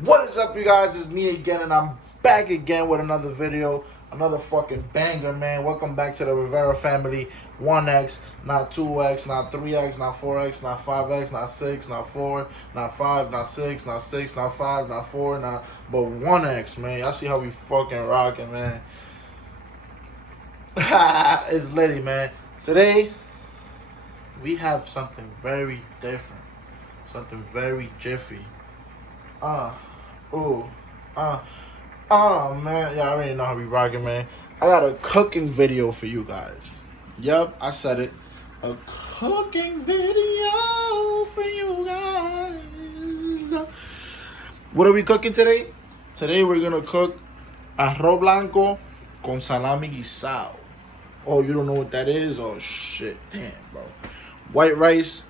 What is up, you guys? It's me again, and I'm back again with another video, another fucking banger, man. Welcome back to the Rivera family. 1x, not 2x, not 3x, not 4x, not 5x, not 6, not 4, not 5, not 6, not 6, not 5, not 4, not but 1x, man. Y'all see how we fucking rocking, man. It's litty, man. Today we have something very different, something very jiffy. Man, y'all already know how we rocking, man. I got a cooking video for you guys. Yup, I said it. A cooking video for you guys. What are we cooking today? Today we're gonna cook arroz blanco con salami guisado. Oh, you don't know what that is? Oh shit, damn, bro. White rice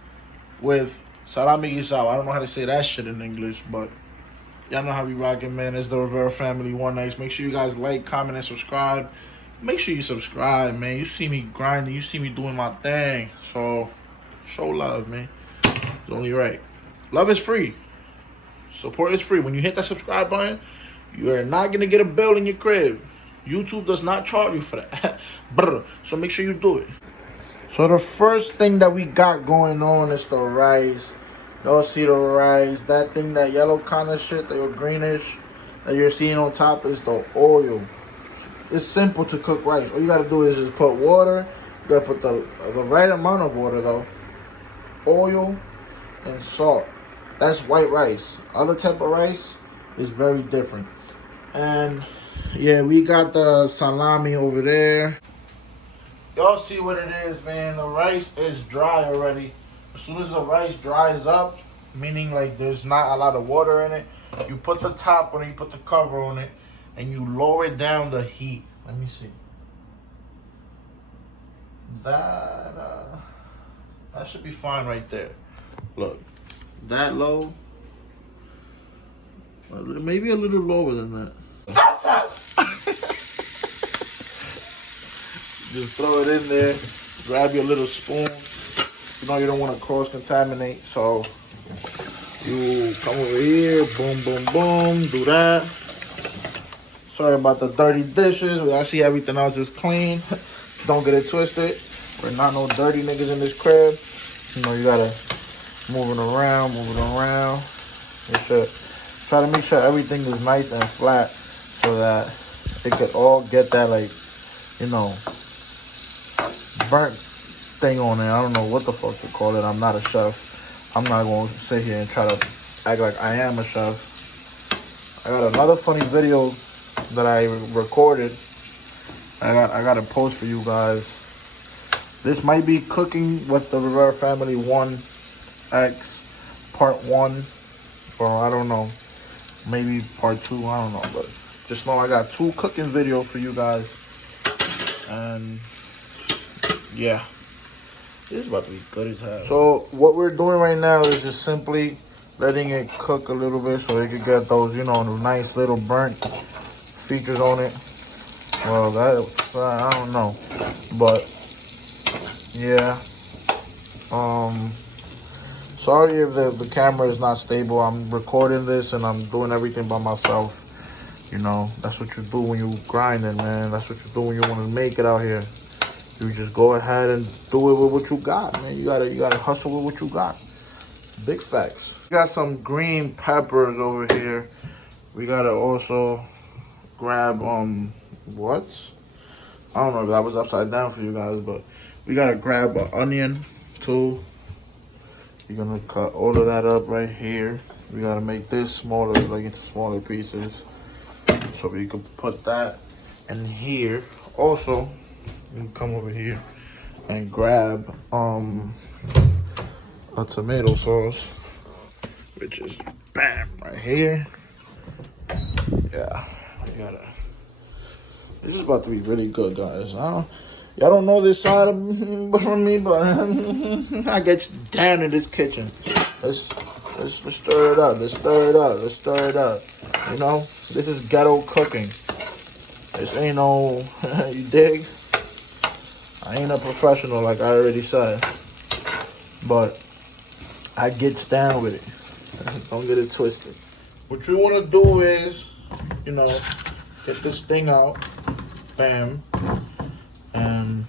with salami guisado. I don't know how to say that shit in English, but y'all know how we rocking, man. It's the Rivera family 1x. Make sure you guys like, comment, and subscribe. Make sure you subscribe, man. You see me grinding. You see me doing my thing. So, show love, man. It's only right. Love is free. Support is free. When you hit that subscribe button, you are not going to get a bill in your crib. YouTube does not charge you for that. So make sure you do it. So the first thing that we got going on is the rice. Y'all see the rice. That thing, that yellow kind of shit, the greenish that you're seeing on top is the oil. It's simple to cook rice. All you gotta do is just put water. You gotta put the right amount of water though. Oil and salt. That's white rice. Other type of rice is very different. And yeah, we got the salami over there. Y'all see what it is, man. The rice is dry already. As soon as the rice dries up, meaning like there's not a lot of water in it, you put the top on it, you put the cover on it, and you lower down the heat. Let me see. That should be fine right there. Look, that low. Maybe a little lower than that. Just throw it in there. Grab your little spoon. You know you don't want to cross-contaminate, so you come over here, boom, boom, boom, do that. Sorry about the dirty dishes. I see everything else is clean. Don't get it twisted. We're not no dirty niggas in this crib. You know, you gotta move it around. Try to make sure everything is nice and flat so that it could all get that, like, you know, burnt thing on it. I don't know what the fuck to call it. I'm not a chef. I'm not going to sit here and try to act like I am a chef. I got another funny video that I recorded. I got to post for you guys. This might be cooking with the Rivera family 1x part 1, or I don't know, maybe part 2. I don't know, but just know I got 2 cooking videos for you guys. And yeah, this is about to be good as hell. So what we're doing right now is just simply letting it cook a little bit so it could get those, you know, nice little burnt features on it. Well, I don't know, but yeah. Sorry if the camera is not stable. I'm recording this and I'm doing everything by myself. You know, that's what you do when you grinding, man. That's what you do when you want to make it out here. You just go ahead and do it with what you got, man. You gotta hustle with what you got. Big facts. We got some green peppers over here. We gotta also grab what? I don't know if that was upside down for you guys, but we gotta grab an onion too. You're gonna cut all of that up right here. We gotta make this smaller, like into smaller pieces, so we can put that in here. Also, you can come over here and grab a tomato sauce, which is bam right here. Yeah, we gotta. This is about to be really good, guys. Y'all don't know this side of me, but I get down in this kitchen. Let's stir it up. Let's stir it up. You know, this is ghetto cooking. This ain't no, you dig? I ain't a professional, like I already said, but I gets down with it. Don't get it twisted. What you want to do is, you know, get this thing out. Bam. And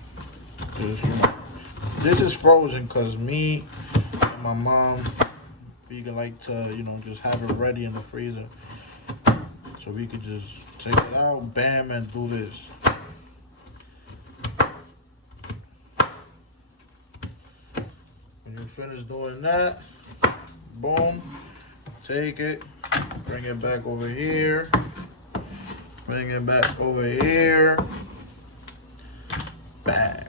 just, you know, this is frozen because me and my mom, we could like to, you know, just have it ready in the freezer. So we could just take it out, bam, and do this. When you finish doing that, boom, take it, bring it back over here, bring it back over here, bang.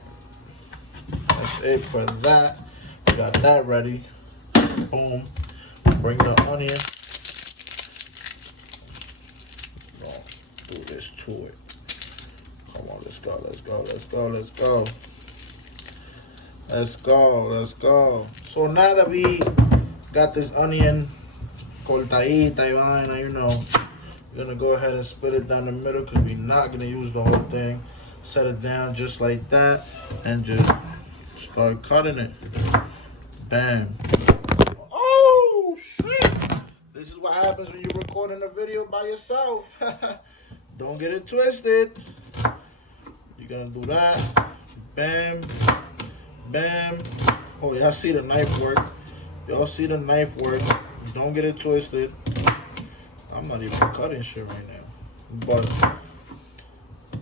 That's it for that. We got that ready. Boom. Bring the onion. Do this to it. Come on, let's go, let's go, let's go, let's go. Let's go, let's go. So now that we got this onion cortadita y vaina, you know, we're gonna go ahead and split it down the middle because we're not gonna use the whole thing. Set it down just like that and just start cutting it. Bam. Oh shit! This is what happens when you're recording a video by yourself. Don't get it twisted. You're gonna do that. Bam. Bam. Oh, y'all see the knife work. Y'all see the knife work. Don't get it twisted. I'm not even cutting shit right now. But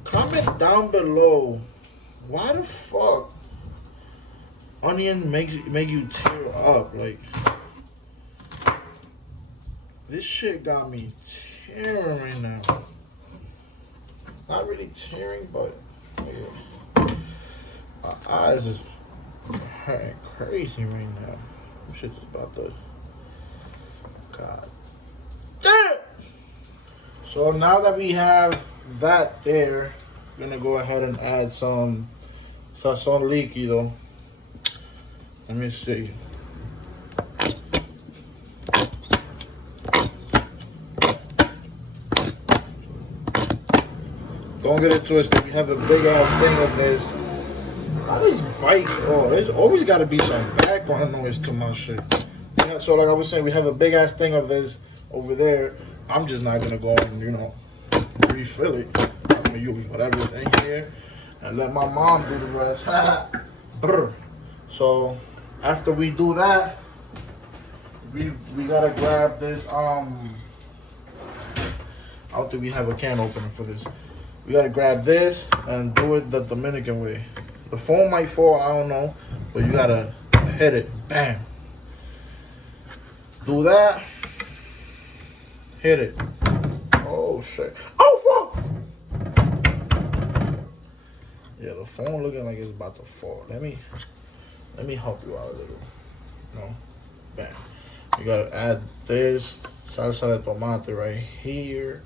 comment down below, why the fuck onion make you tear up? Like, this shit got me tearing right now. Not really tearing, but yeah. My eyes is crazy right now. This shit is about to, God damn. So now that we have that there, we're gonna go ahead and add some sazon líquido. Let me see. Don't get it twisted. We have a big ass thing of this. How these bikes? Oh, there's always got to be some background noise to my shit. Yeah, so like I was saying, we have a big ass thing of this over there. I'm just not gonna go and, you know, refill it. I'm gonna use whatever's in here and let my mom do the rest. Brr. So after we do that, we gotta grab this. I don't think we have a can opener for this. We gotta grab this and do it the Dominican way. The phone might fall, I don't know, but you gotta hit it. Bam. Do that. Hit it. Oh shit. Oh fuck! Yeah, the phone looking like it's about to fall. Let me help you out a little. No. Bam. You gotta add this salsa de tomate right here.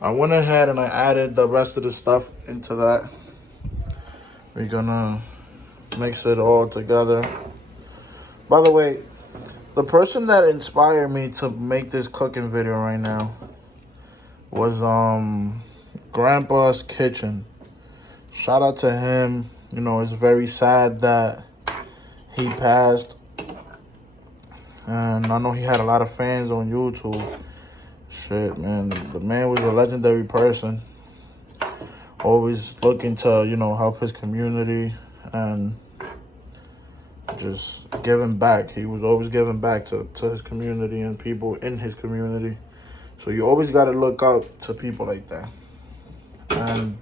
I went ahead and I added the rest of the stuff into that. We're gonna mix it all together. By the way, the person that inspired me to make this cooking video right now was Grandpa's Kitchen. Shout out to him. You know, it's very sad that he passed. And I know he had a lot of fans on YouTube. Shit, man. The man was a legendary person. Always looking to, you know, help his community and just giving back. He was always giving back to his community and people in his community. So you always got to look up to people like that. And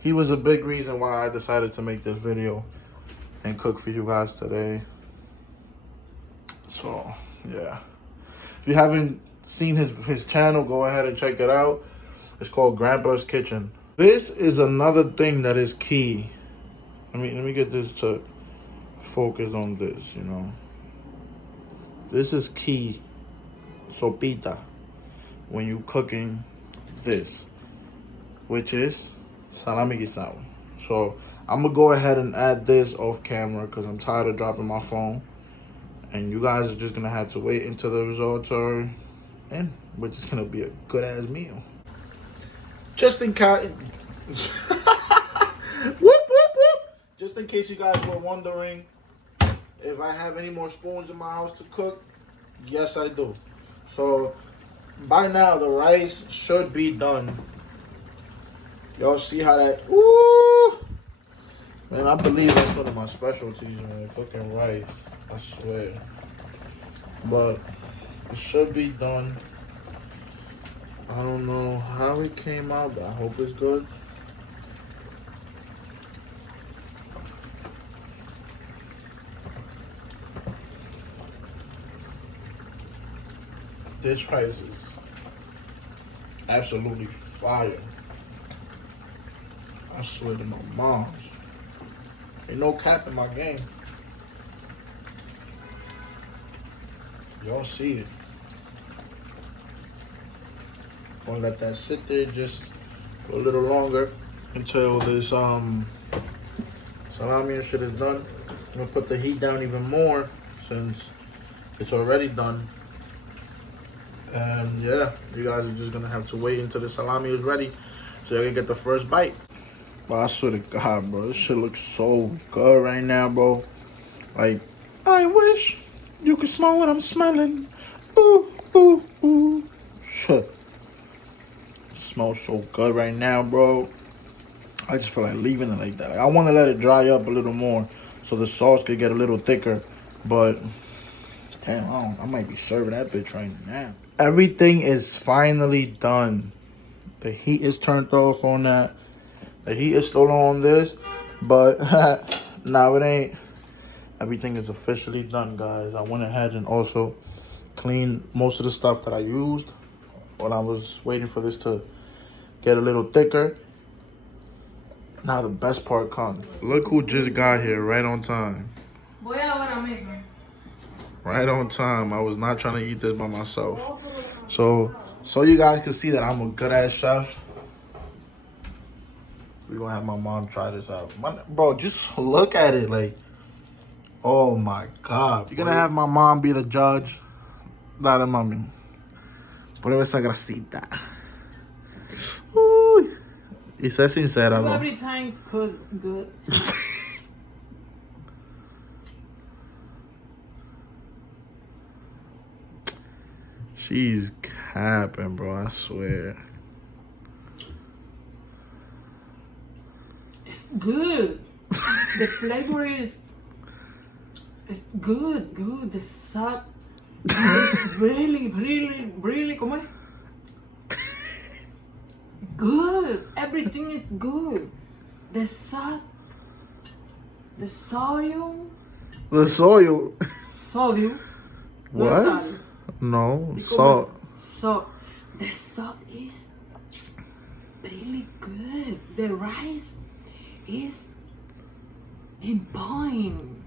he was a big reason why I decided to make this video and cook for you guys today. So, yeah. If you haven't seen his channel, go ahead and check it out. It's called Grandpa's Kitchen. This is another thing that is key. Let me get this to focus on this, you know. This is key, sopita, when you cooking this, which is salami guisado. So I'm gonna go ahead and add this off camera because I'm tired of dropping my phone. And you guys are just gonna have to wait until the results are in, which is gonna be a good ass meal. Just in case, whoop, whoop, whoop. Just in case you guys were wondering if I have any more spoons in my house to cook, yes I do. So by now the rice should be done. Y'all see how that? Ooh, man, I believe that's one of my specialties, man. Cooking rice, I swear. But it should be done. I don't know how it came out, but I hope it's good. This rice is absolutely fire. I swear to my moms. Ain't no cap in my game. Y'all see it. Gonna let that sit there just for a little longer until this salami and shit is done. I'm gonna put the heat down even more since it's already done. And yeah, you guys are just gonna have to wait until the salami is ready so you can get the first bite. But I swear to God, bro, this shit looks so good right now, bro. Like, I wish you could smell what I'm smelling. Ooh, ooh, ooh. Shit. It smells so good right now, bro. I just feel like leaving it like that. Like, I want to let it dry up a little more so the sauce could get a little thicker. But, damn, I might be serving that bitch right now. Everything is finally done. The heat is turned off on that. The heat is still on this, but now it ain't. Everything is officially done, guys. I went ahead and also cleaned most of the stuff that I used while I was waiting for this to get a little thicker. Now the best part comes. Look who just got here right on time. Right on time. I was not trying to eat this by myself. So you guys can see that I'm a good ass chef. We're gonna have my mom try this out. Bro, just look at it. Like, oh my God. You're gonna have my mom be the judge. Dale, mami. Prueba esa grasita. Uy. Y sé sincera, You no. every time cook good. She's capping, bro. I swear. It's good. The flavor is good. The salt is really, ¿cómo es? Good. Everything is good. The salt, the sodium. The soil. Sodium. What? No salt. No, salt. So the salt is really good. The rice is in point.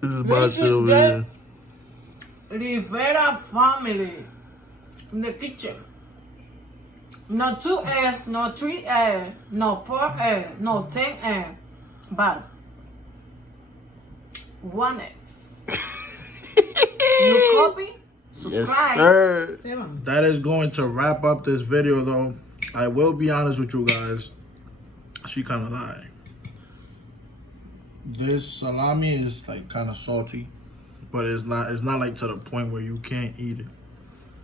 This is my This is children. the Rivera family in the kitchen. No 2S, no 3A, no 4A, no 10A, but 1X. You copy? Subscribe. Yes, sir. Yeah. That is going to wrap up this video, though. I will be honest with you guys. She kind of lied. This salami is like kind of salty, but it's not like to the point where you can't eat it.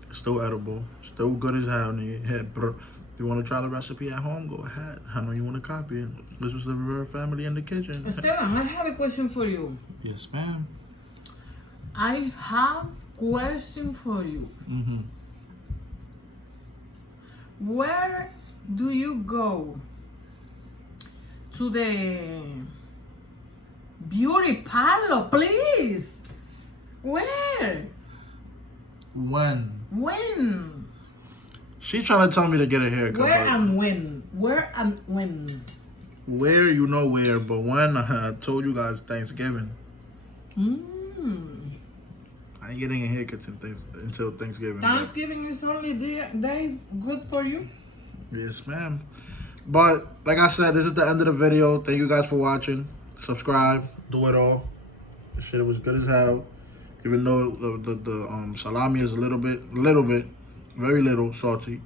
It's still edible, still good as hell, nigga. If you want to try the recipe at home, go ahead. I know you want to copy it. This was the Rivera family in the kitchen. Esteban, I have a question for you. Yes, ma'am. I have question for you. Where do you go to the beauty parlor, please? Where? When? She trying to tell me to get a haircut. Where and when? Where and when? Where, you know where, but when, I told you guys Thanksgiving. I ain't getting a haircut until Thanksgiving. Thanksgiving is only day good for you? Yes, ma'am. But, like I said, this is the end of the video. Thank you guys for watching. Subscribe. Do it all. This shit was good as hell. Even though the salami is a little bit, very little salty,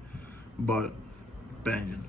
but banging.